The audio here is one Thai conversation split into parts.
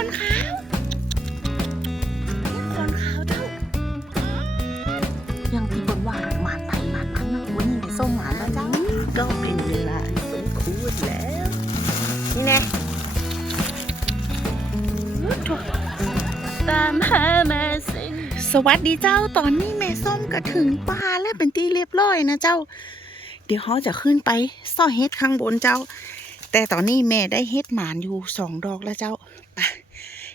คนขาวเห็ดคนขาวเจ้า ยังที่บนว่าหมานไผ่หมานมันเนาะวันนี้ไม่ส้มหมานแล้วเจ้า ก็เป็นเวลาสมควรแล้ว นี่แน่ตามหาแมาสิสวัสดีเจ้าตอนนี้แม่ส้มก็ถึงป่าแล้วเป็นที่เรียบร้อยนะเจ้า เดี๋ยวเขาจะขึ้นไปซ่อเฮ็ดข้างบนเจ้า แต่ตอนนี้แม่ได้เฮ็ดหมานอยู่สองดอกแล้วเจ้าไป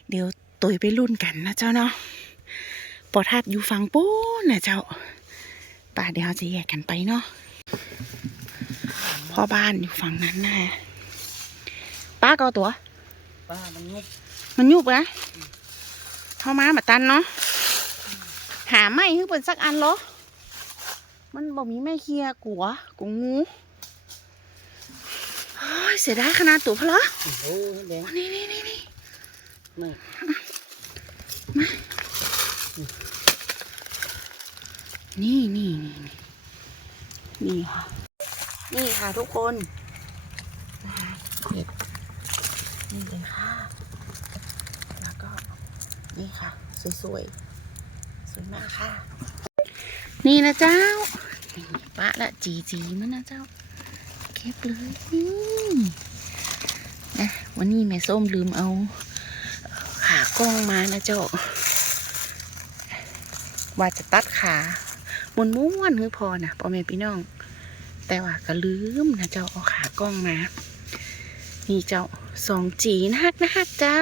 เดี๋ยวตุยไปรุ่นกันนะเจ้าเนาะปอทัดอยู่ฝั่งปูนนะเจ้าป่าเดี๋ยวเราจะแยกกันไปเนาะพ่อบ้านอยู่ฝั่งนั้นนะป้าก็เอาตัวป้ามันงบมันยุบนะเข้ามามาตันเนาะหาไม้ให้เปิดสักอันเหรอมันบอกมีไม้เคลียร์กัวกัวงูโอ้ยเสียดายขนาดตัวพะเหรอโอ้โหแดงนี่นี่นี่ นี่นี่นี่นี่นี่นี่นี่ค่ะ นี่ค่ะทุกคนนี่เลยค่ะ แล้วก็ นี่ค่ะ สวยๆ สวยมากค่ะ นี่นะเจ้าปะละจีจีมันนะเจ้า เก็บเลยนี่นะวันนี้แม่ส้มลืมเอา กล้องมานะเจ้า ว่าจะตัดขาบนม้วนคือพอนะพ่อแม่พี่น้อง แต่ว่าก็ลืมนะเจ้าเอาขากล้องมานี่เจ้าสองจีนะฮักนะฮักเจ้า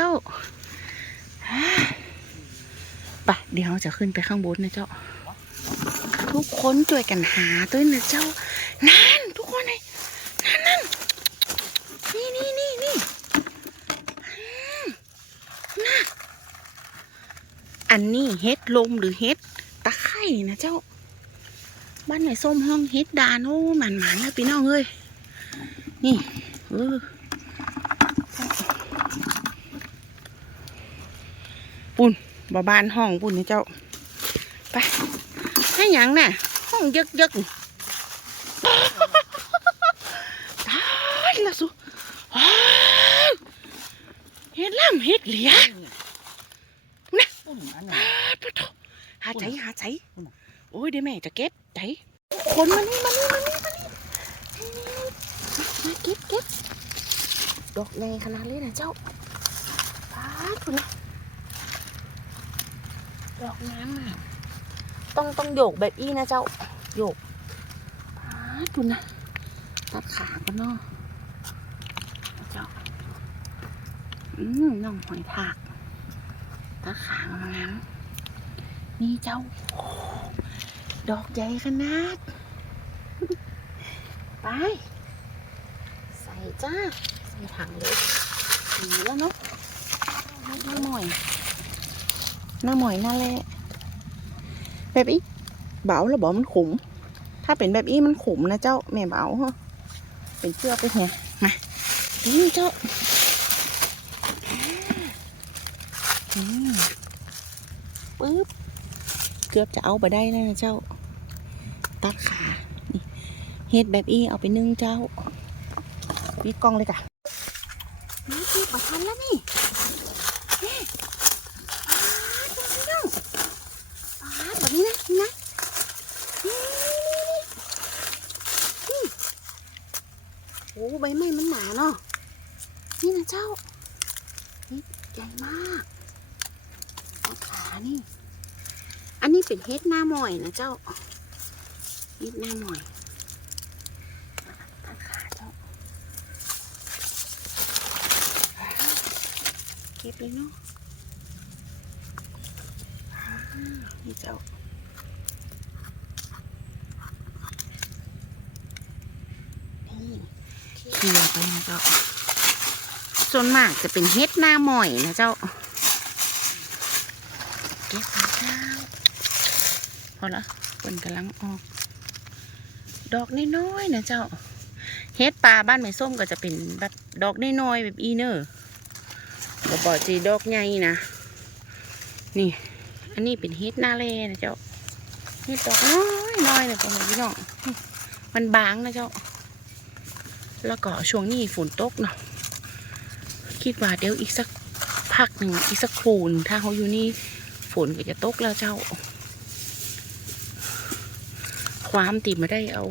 ไปะเดี๋ยวจะขึ้นไปข้างบนนะเจ้า ทุกคนช่วยกันหาด้วยนะเจ้านั่นทุกคนเลยนั่นนั่นนี่นี่นี่นี่อืมน่ะ อันนี้เฮ็ดลมหรือเฮ็ดตะไคร่นะเจ้า บ้านไหนส้มห้องเฮ็ดดานโอ้หมันหมันแล้วพี่น้องเอ้ยนี่เออปุ่นบ่บานห้องปุ่นนี่เจ้าไปให้หยังน่ะห้องยึกยึกตายละสุอ้าวเฮ็ดล่ำเฮ็ดเหลียต้นอัน ปา นั้น ดปะโถหาใจหาใจ อืม โอ้ย เดี๋ยวแม่จะเก็บใจคนมานี่มานี่มานี่มานี่มาเก็บเก็บดอกในขนาดเลยนะเจ้าปาดคุณนะดอกน้ำอะต้องต้องโยกแบบอี้นะเจ้าโยกปาดคุณนะตัดขากันเนาะเจ้าอืมน้องหอยทากตาขางมางั้นนี่เจ้า ดอกใหญ่ขนาด ไป ใส่จ้า ใส่ถังเลยสีแล้วเนาะหน้าหน่อย หน้าหน่อยหน้าเละแบบอีเบาแล้วบอกมันขม ถ้าเป็นแบบอีมันขมนะเจ้าแม่เบาฮะเป็นเชือกไปเนี่ยมานี่เจ้าอืม เกือบจะเอาไปได้แล้วนะเจ้า ตัดขาเฮ็ดแบบอี้เอาไปนึ่งเจ้าปิดกล้องเลยกะนี่คือประทันแล้วนี่ปาดแบบนี้นะนี่นะนี่นี่นี่โอ้ใบไม้มันหนาเนาะ นี่นะเจ้า ใหญ่มากเอาขานี่ อันนี้ เฮ็ดหน้าหมอยนะเจ้าเฮ็ดหน้าหมอยขาเจ้าเก็บเลยเนาะอ่านี่เจ้านี่เคลียไปนะเจ้าส่วนมากจะเป็นเฮ็ดหน้าหมอยนะเจ้า เก็บนะเจ้า พอละเปิ่นกำลังออก ดอกน้อยๆนะเจ้าเฮ็ดปลาบ้านแม่ส้มก็จะเป็นแบบดอกน้อยๆแบบอีเนอร์บ่บอกจีดอกใหญ่นะนี่ อันนี้เป็นเฮ็ดหน้าแร่นะเจ้าเฮ็ดดอกน้อยน้อยๆนะพ่อแม่พี่น้องมันบางนะเจ้า แล้วก็ช่วงนี้ฝนตกเนาะคิดว่าเดี๋ยวอีกสักพักหนึ่งอีกสักครู่หนึ่งถ้าเขาอยู่นี่ฝนก็จะตกแล้วเจ้า ความติมาได้เอา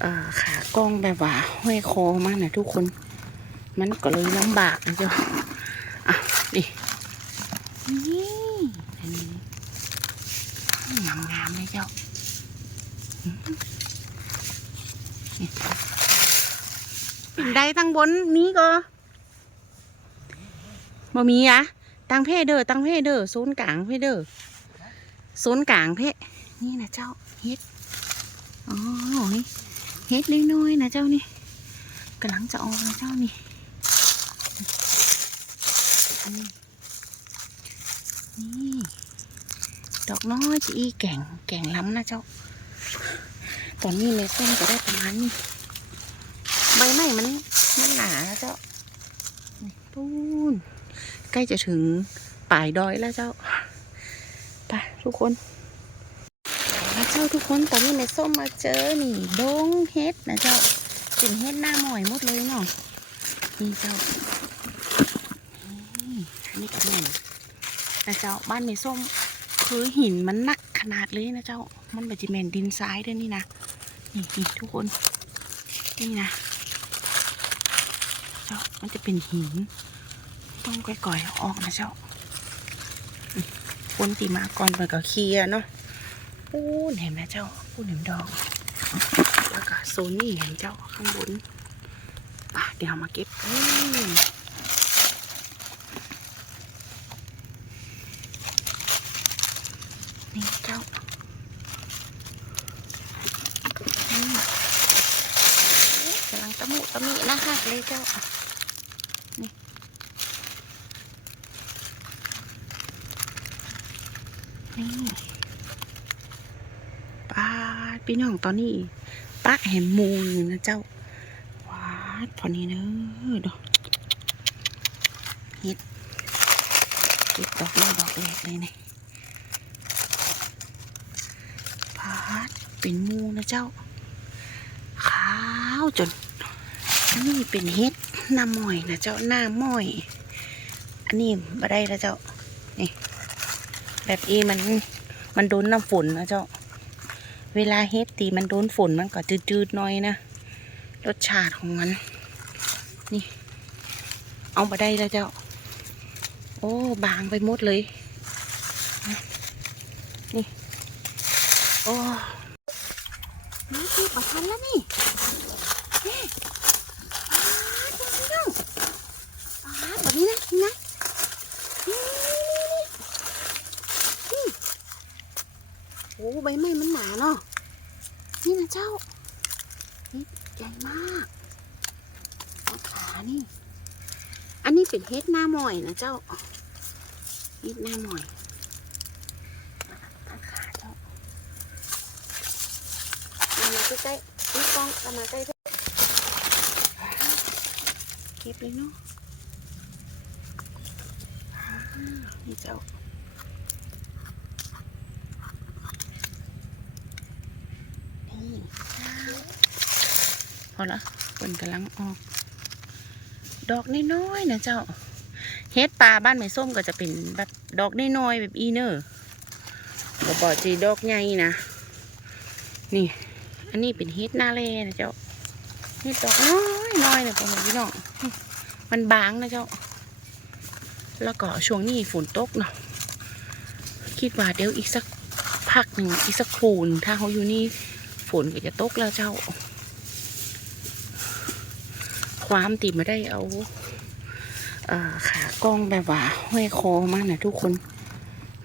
เอ่อขากล้องแบบว่าห้อยคอมานะทุกคน มันก็เลยลำบากนะเจ้าอะนี่นี่อันนี้งามงามๆเลยเจ้าอืมนี่เป็นได้ตั้งบนนี้ก็บ่มีอะตั้งเพศเด้อตั้งเพศเด้อศูนย์กลางเพศเด้อศูนย์กลางเพศนี่นะเจ้า เฮ็ดอ๋อเฮ็ดเล็กน้อยนะเจ้านี่กำลังจะออกนะเจ้านี่อันนี้นี่ดอกน้อยจะอีแก่งแก่งล้ำนะเจ้า ตอนนี้เมเส้นจะได้ประมาณนี้ใบไม้มันมันหนาแล้วเจ้าปูนใกล้จะถึงป่ายดอยแล้วเจ้าไปทุกคนาทุกคนตอนนี้เมส้มมาเจอนี่ดงเฮ็ดนะเจ้าเป็นเฮ็ดหน้าหมอยหมดเลยเนาะนี่เจ้านี่อันนี้ก็แม่นนะเจ้าบ้านเมส้มคือหินมันหนักขนาดเลยนะเจ้ามันแบบจีแมนดินทรายด้วยนี่นะนี่นี่ทุกคนนี่นะเจ้ามันจะเป็นหิน ต้องก่อยๆออกนะเจ้าคนตีมาก่อนไปก็เคลียเนาะ ปูนเห็นไหมเจ้าปูนเห็นดอก แล้วก็โซนี่เห็นเจ้าข้างบนป่ะเดี๋ยวมาเก็บกันเจ้า นี่กำลังตะมุตะมินะคะเลยเจ้า นี่ นี่ป้าดพี่น้อง ตอนนี้ป้าแหมมูนอยู่นะเจ้าวาดพอนี้เนอะดอกเฮ็ดเก็บดอกนี้ดอกแรกเลยเนี่ยปาดเป็นมูนะเจ้า ขาวจน อันนี้เป็นเฮ็ดหน้าม้อยนะเจ้าหน้าม้อย อันนี้บ่ได้แล้วเจ้านี่แบบอีมันมันโดนน้ำฝนนะเจ้า เวลาเฮ็ดตีมันโดนฝนมันก็จืดๆหน่อยนะ รสชาติของมัน นี่ เอามาได้แล้วเจ้า โอ้ บางไปหมดเลย นี่ โอ้นี่คือประทันแล้วนี่นี่าแบบนี้นะนี่นะโอ้ใบไม้มันหนาเนาะ นี่นะ เจ้า นี่ใหญ่มากเอาขานี่ อันนี้เป็นเฮ็ดหน้าหมอยนะเจ้าเฮ็ดหน้าหมอยเอาขาเจ้าเอามาใกล้ๆนี่กล้องเอามาใกล้ๆเก็บเลยเนาะนี่เจ้า พอละเปิ่นกำลังออก ดอกน้อยๆนะเจ้า เฮ็ดปลาบ้านแม่ส้มก็จะเป็นแบบดอกน้อยๆแบบอีเนอร์ก็บอกจีดอกใหญ่นะ นี่ อันนี้เป็นเฮ็ดหน้าเล่นะเจ้า เฮ็ดดอกน้อยน้อยเลยพ่อแม่พี่น้อง มันบางนะเจ้า แล้วก็ช่วงนี้ฝนตกเนาะ คิดว่าเดี๋ยวอีกสักพักหนึ่งอีกสักครู่หนึ่งถ้าเขาอยู่นี่ฝนก็จะตกแล้วเจ้า ความติมาได้เอาขากล้องแบบว่าห้อยคอมานะทุกคน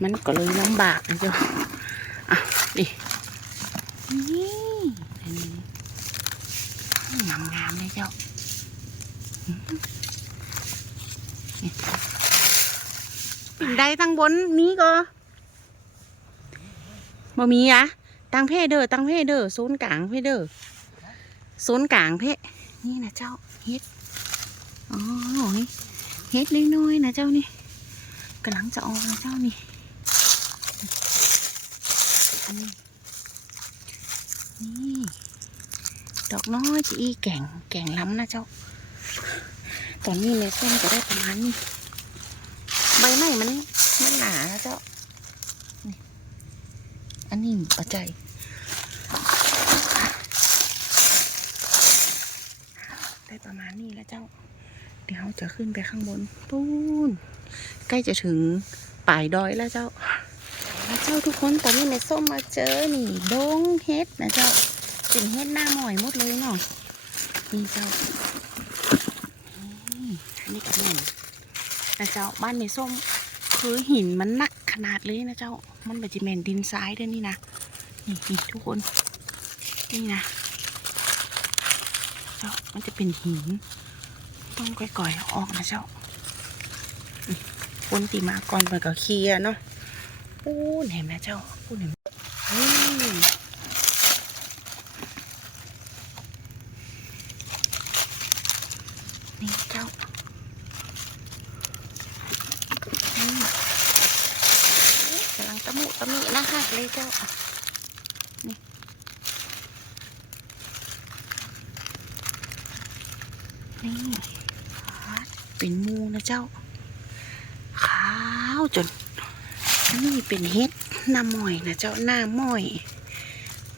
มันก็เลยลำบากนะเจ้าอะนี่นี่อันนี้งามงามๆเลยเจ้าอืมนี่เป็นได้ตั้งบนนี้ก็บ่มีอะตั้งเพศเด้อตั้งเพศเด้อศูนย์กลางเพศเด้อศูนย์กลางเพศนี่นะเจ้า เฮ็ดอ๋อเฮ็ดเล็กน้อยนะเจ้านี่กำลังจะออกนะเจ้านี่อันนี้นี่ดอกน้อยจะอีแก่งแก่งล้ำนะเจ้า ตอนนี้เมเส้นจะได้ประมาณนี้ใบไม้มันมันหนานะเจ้านี่อันนี้ปัจจัยได้ ประมาณนี้แล้วเจ้า เดี๋ยวจะขึ้นไปข้างบนปูนใกล้จะถึงป่ายดอยแล้วเจ้า แล้วเจ้าทุกคนตอนนี้แม่ส้มมาเจอนี่ดงเฮ็ดนะเจ้าเป็นเฮ็ดหน้าหมอยหมดเลยเนาะนี่เจ้านี่อันนี้ก็แม่นนะเจ้าบ้านแม่ส้มคือหินมันหนักขนาดเลยนะเจ้า มันแบบจะแม่นดินทรายด้วยนี่นะนี่นี่ทุกคน นี่นะ จ้า มันจะเป็นหิน ต้องก่อยๆออกนะเจ้าคนตีมาก่อนมันก็เคลียเนาะปูนเห็นไหมเจ้าปูนเห็นนี่เจ้านี่กำลังตะมุตะมินะคะเลยเจ้านี่นี่เป็นหมูนะ เจ้า ขาวจน อันนี้เป็นเฮ็ดหน้าหมอยนะเจ้าหน้าหมอย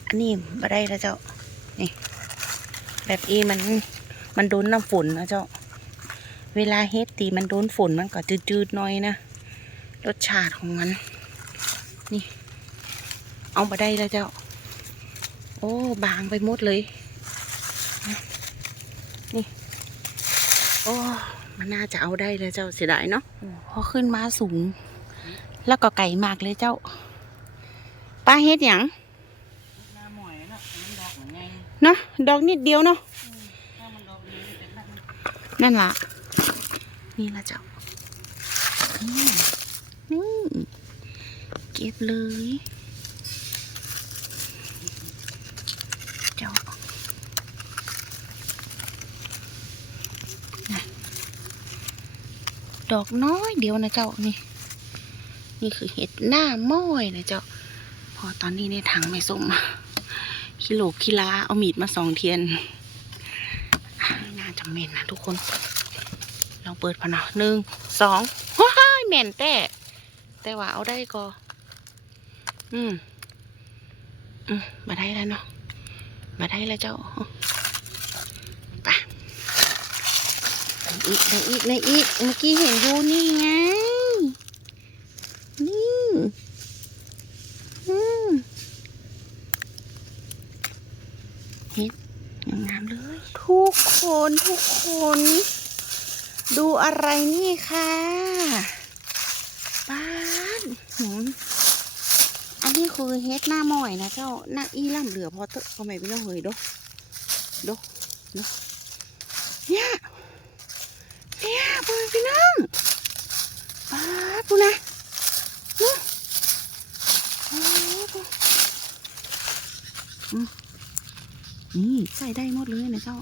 อันนี้บ่ได้แล้วเจ้า นี่ แบบอีมัน มันโดนน้ำฝนนะเจ้า เวลาเฮ็ดตีมันโดนฝนมันก็จืดๆหน่อยนะ รสชาติของมัน นี่ เอามาได้แล้วเจ้า โอ้ บางไปหมดเลย นี่ โอ้ มันน่าจะเอาได้แล้วเจ้าเสียดายเนาะพอขึ้นมาสูง แล้วก็ไก่มากเลยเจ้า ป้าเฮ็ดหยังหน้าหมอยน่ะมันดอกเหมือนไงเนาะดอกนิดเดียวเนาะถ้ามันดอกนี้มันจะนั่นนั่นล่ะนี่ละเจ้านี่นี่เก็บเลย เจ้าน่ะ ดอกน้อยเดียวนะเจ้านี่ นี่คือเห็ดหน้าม้อยนะเจ้า พอตอนนี้ในถังไม่ส้มคิโลคิลาเอามีดมาสองเทียนน่าจะเหม็นนะทุกคนลองเปิดพะนะหนึ่งสองว้ายเหม็นแต่แต่ว่าเอาได้ก็อืมอืมมาได้แล้วเนาะมาได้แล้วเจ้าไป อีกในอีกในอีกเมื่อกี้เห็นอยู่นี่ไงนี่เฮ็ดงามเลย ทุกคนทุกคน ดูอะไรนี่ค่ะบ้านหืมอันนี้คือเฮ็ดหน้าหมอยนะเจ้าหน้าอีล่ำเหลือพอเตอะพอไม่เป็นเรื่องเหยดกดกดกเนี่ยเนี่ย พี่น้องบ้านปูนะนี่นี่ใส่ได้หมดเลยนะเจ้า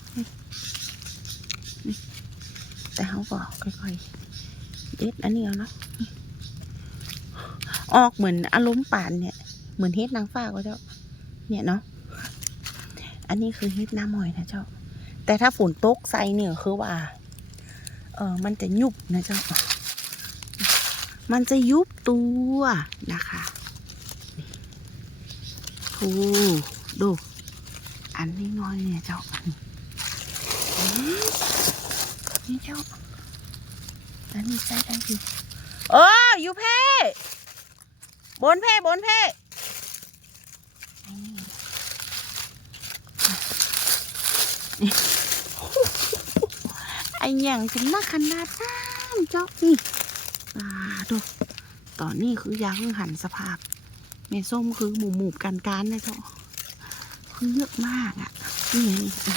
แต่เขาบอกค่อยๆเด็ดอันนี้เอาเนาะออกเหมือนอารมณ์ป่านเนี่ย เหมือนเฮ็ดนางฟ้าก็เจ้า เนี่ยเนาะ อันนี้คือเฮ็ดหน้าหมอยนะเจ้า แต่ถ้าฝนตกใส่เนี่ยคือว่า เออมันจะยุบนะเจ้า มันจะยุบตัวนะคะโอ้ดู อันนี้น้อยเนี่ยเจ้าอืมนี่เจ้าอันนี้ใส่ได้อยู่เอออยู่เพ่บนเพ่บนเพ่นี่ อ้อย่งเป็นลักขนาดนั้นเจ้านี่อ่าดูตอนนี้คือยังหันสภาพเมส้มคือหมู่หมู่กันการนะเจ้าคือเยอะมากอะนี่นี่อะ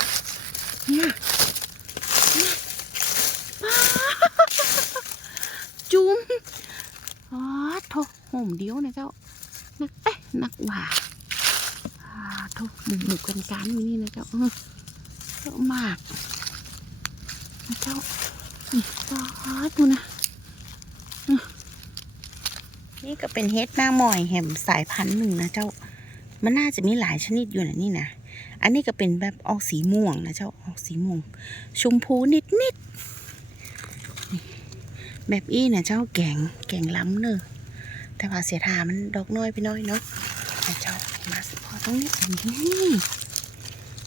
เนี่ยเนี่จุ้มอ๋อโถห่มเดียวนะเจ้านักเอ๊ะนักหว่าอ่าโถหมู่หมู่กันการอยู่นี่นะเจ้าเยอะมาก เจ้านี่ป๊าดดูนะนี่ก็เป็นเฮ็ดหน้าหมอยแหมสายพันธุ์หนึ่งนะเจ้า มันน่าจะมีหลายชนิดอยู่นะนี่นะ อันนี้ก็เป็นแบบออกสีม่วงนะเจ้าออกสีม่วง ชมพูนิดนิดแบบอี้นี่ยเจ้าแกงแกงล้ำเนอะแต่ว่าเสียทามันดอกน้อยไปน้อยเนาะแต่เจ้ามาสพอตรงนี้นี่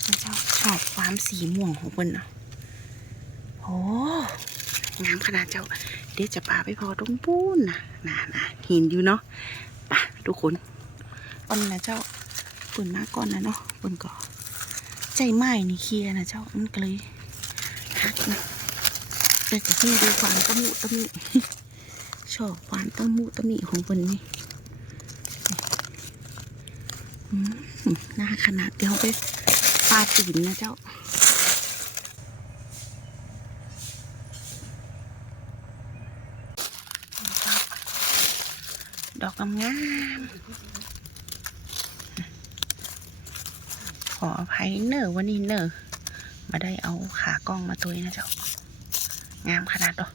แต่เจ้าชอบความสีม่วงของเปิ้นเนาะ งามขนาดเจ้า เดี๋ยวจะพาไปพอตรงปูนนะน่านะเห็นอยู่เนาะปะทุกคนก่อนนะเจ้าปิ่นมาก่อนนะเนาะปิ่นก็ใจไหม้นี่เคลียนะเจ้ามันก็เลยหักนะแต่จะนี่ดูความตะมุตะมิชอบความตะมุตะมิของปิ่นนี่อืมน่าขนาดเดียวไปปาตีนนะเจ้า ดอก งามขออภัยเนอะวันนี้เนอะมาได้เอาขากล้องมาตัวนะเจ้างามขนาดดอก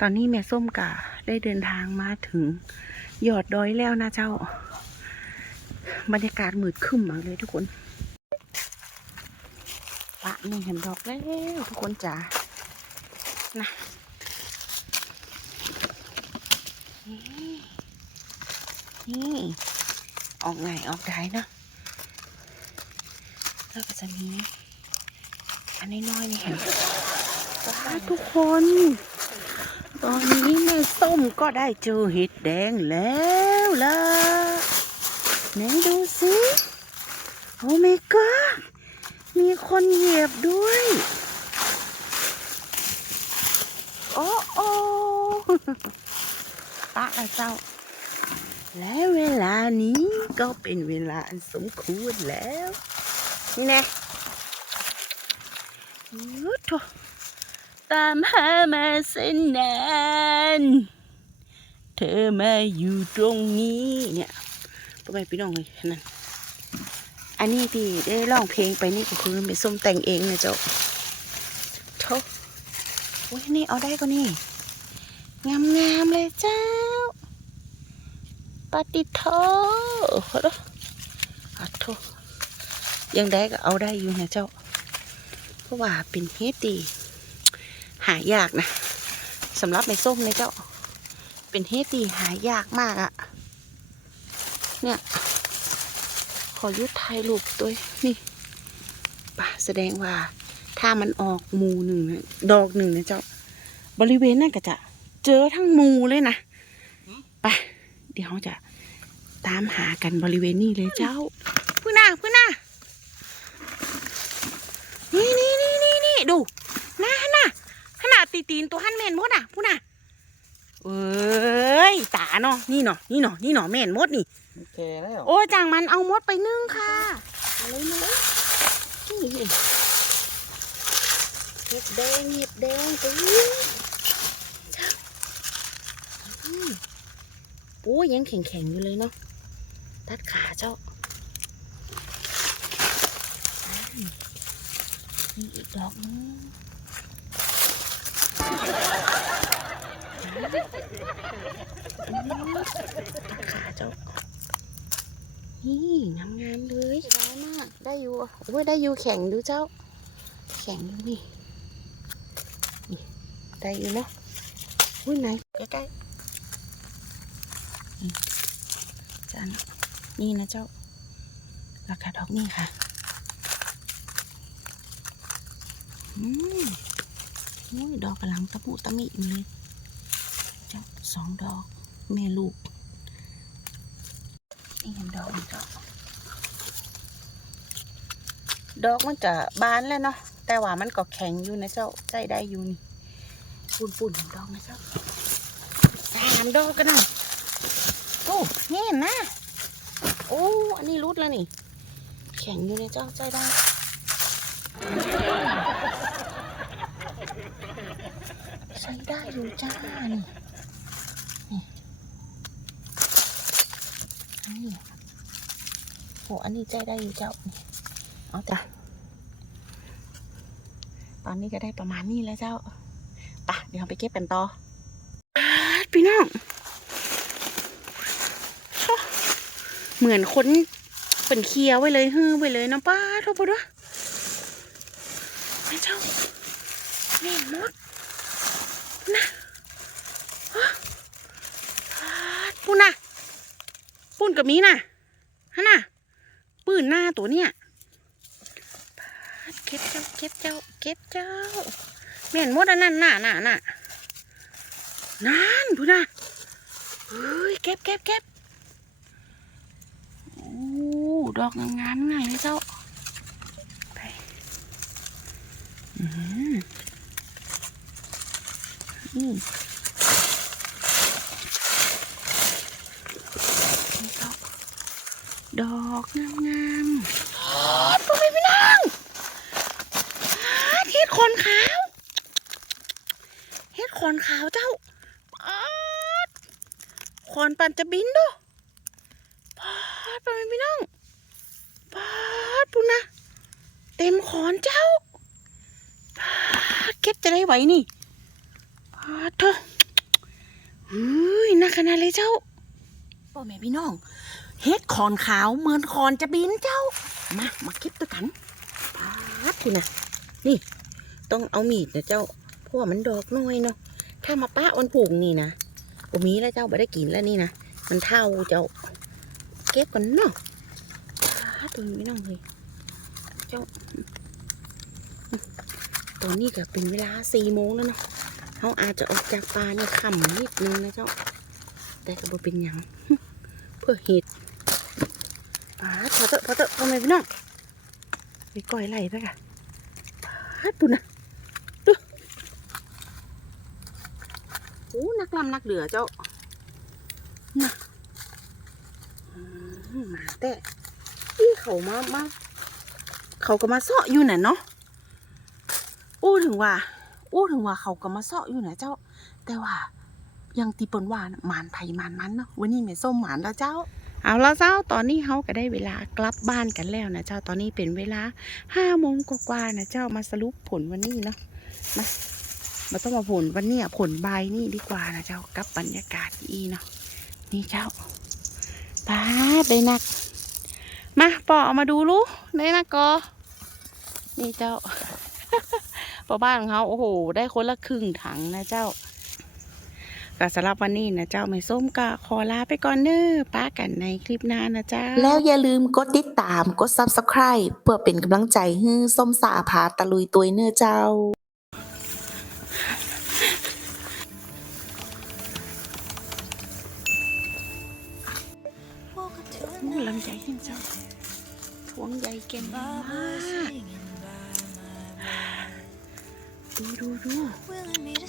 ตอนนี้แม่ส้มกะได้เดินทางมาถึงยอดดอยแล้วนะเจ้า บรรยากาศมืดครึ้มมากเลยทุกคนละนี่เห็นดอกแล้วทุกคนจ๋านะ นี่ออกไงออกได้เนาะแล้วก็จะมีอันน้อยๆนี่เห็นว้าทุกคน ตอนนี้แม่ส้มก็ได้เจอเห็ดแดงแล้วล่ะไหนดูสิโอ้ my god มีคนเหยียบด้วย โอ้โอ้ปะละเจ้า และเวลานี้ก็เป็นเวลาอันสมควรแล้ว นี่น่ยุดโถตามหามาเส้นนานเธอมาอยู่ตรงนี้เนี่ยพ่อแม่พี่น้องเลยนั่นอันนี้ที่ได้ร้องเพลงไปนี่ก็คือเป็นส้มแต่งเองนะเจ้าโถโอ้ยนี่เอาได้ก็นี่งามๆเลยจ้า ปฏิโทอัดโทยังได้ก็เอาได้อยู่นะเจ้า เพราะว่าเป็นเฮ็ดดีหายากนะสำหรับในส้มเลยเจ้า เป็นเฮ็ดดีหายากมากอะเนี่ย ขอยุดถ่ายรูปตัวนี่ป่ะแสดงว่า ถ้ามันออกหมูหนึ่งนะดอกหนึ่งนะเจ้า บริเวณนั่นก็จะ เจอทั้งหมูเลยนะไป เดี๋ยวเราจะตามหากันบริเวณนี้เลยเจ้าพึ่งหน้าพึ่งหน้านี่นี่นี่นี่นี่ดูหน้าหน้าขนาดตีตีนตัวหันแมนมดอะพูดน่ะเอ้ยตาเนาะนี่เนาะนี่เนาะนี่เนาะแมนมดนี่แก่แล้วโอ้จางมันเอามดไปนึ่งค่ะมาเลยมาเลยนี่เห็ดแดงเห็ดแดงตัวนี้จ้าอืม โอ้ยยังแข็งๆอยู่เลยเนาะตัดขาเจ้าอืมนี่อีกดอกนึงอืมตัดขาเจ้านี่งามงามๆเลยร้ายมาก ได้อยู่อะโอ้ยได้อยู่แข็งดูเจ้า แข็งดูนี่ นี่ ได้อยู่เนาะอุ้ยไหนใกล้ๆนี่ จานนี่นะเจ้า ราคาดอกนี่ค่ะ อืมอุ้ยดอกกำลังตะปุตะมิอยู่เลยเจ้าสองดอกแม่ลูก นี่เห็นดอกเจ้าดอกมันจะบานแล้วเนาะแต่ว่ามันก็แข็งอยู่นะเจ้าใจได้อยู่นี่ปุ่นปุ่นๆดอกนะเจ้าสามดอกกันนะ นนะโอ้อันนี้รุดแล้วนี่ แข็งอยู่ในเจ้าใจได้ใช้ได้อยู่จ้านี่อันนี้โหอันนี้ใจได้อยู่เจ้าเอาแต่ตอนนี้ก็ได้ประมาณนี้แล้วเจ้าไปะเดี๋ยวเราไปเก็บกันต่อพี่น้องโถ่ เหมือนคนเป็นเคลียร์ไว้เลยฮือไว้เลยนะป้าทษปด้วยแม่เจ้าแม่มดนะฮะปุ่นน่ะปุ่นกับมีน่ะฮะน่ะปืนหน้าตัวเนี่ยเก็บเจ้าเก็บเจ้าเก็บเจ้าแม่นมดอันนั้นน่ะน่ะน่ะนั่นปุ่นนะเฮ้ยเก็บเก็บเก็บ ดอกงามๆงามเลยเจ้าไปอืมอืมนี่ก็ดอกงามงามๆโอ้ยพ่อแม่พี่น้องเฮ็ดขอนขาวเฮ็ดขอนขาวเจ้าป๊าดขอนปันจะบินดูป๊าดพ่อแม่พี่น้อง ปุ่นนะเต็มขอนเจ้าเก็บจะได้ไหวนี่พาดโถเฮ้ยน่าขนาดเลยเจ้าพ่อแม่พี่น้อง เฮ็ดขอนขาวเหมือนขอนจะบินเจ้า มา มาเก็บตัวกันพาดคุณนะนี่ ต้องเอามีดนะเจ้า เพราะว่ามันดอกน้อยเนาะ ถ้ามาป้าวันผูกนี่นะบ่มีแล้วเจ้าบ่ได้กินแล้วนี่นะ มันเท่าเจ้า เก็บกันเนาะพาดตัวนี้พี่น้องเลย จ้าตอนนี้ก็เป็นเวลาสี่โมงแล้วเนาะเขาอาจจะออกจากป่าเนี่ยค่ำนิดนึงนะเจ้า แต่ก็บ่เป็นหยังเพื่อเห็ดปาดพอเถอะพอเถอะพอไหมพี่น้องไปก่อยไหลไปค่ะปาดปุ่นนะดูโอ้นักลำนักเหลือเจ้าน่ะมาแต่ที่เขามามา เขาก็มาเซาะอยู่น่ะเนาะอู้ถึงว่า อู้ถึงว่าเขาก็มาเซาะอยู่น่ะเจ้า แต่ว่ายังตีปนว่าน่ะหมานไผ่หมานมันเนาะวันนี้แม่ส้มหมานแล้วเจ้า เอาแล้วเจ้าตอนนี้เขาก็ได้เวลากลับบ้านกันแล้วนะเจ้าตอนนี้เป็นเวลาห้าโมงกว่าๆนะเจ้ามาสรุปผลวันนี้เนาะมามาต้องมาผลวันนี้ผลใบนี่ดีกว่านะเจ้ากับบรรยากาศอีเนาะนี่เจ้าป้าได้นัก มาปอเอามาดูลูกได้นักอนี่เจ้าพอบ้านของเขาโอ้โห ได้คนละครึ่งถังนะเจ้าก็สำหรับวันนี้นะเจ้าไม่ส้มก็ขอลาไปก่อนเน้อป้ากันในคลิปหน้านะเจ้า แล้วอย่าลืมกดติดตามกด Subscribe เพื่อเป็นกำลังใจให้ส้มสาพาตะลุยตัวเนื้อเจ้า เก่งมากดูดูดูแต่ละภู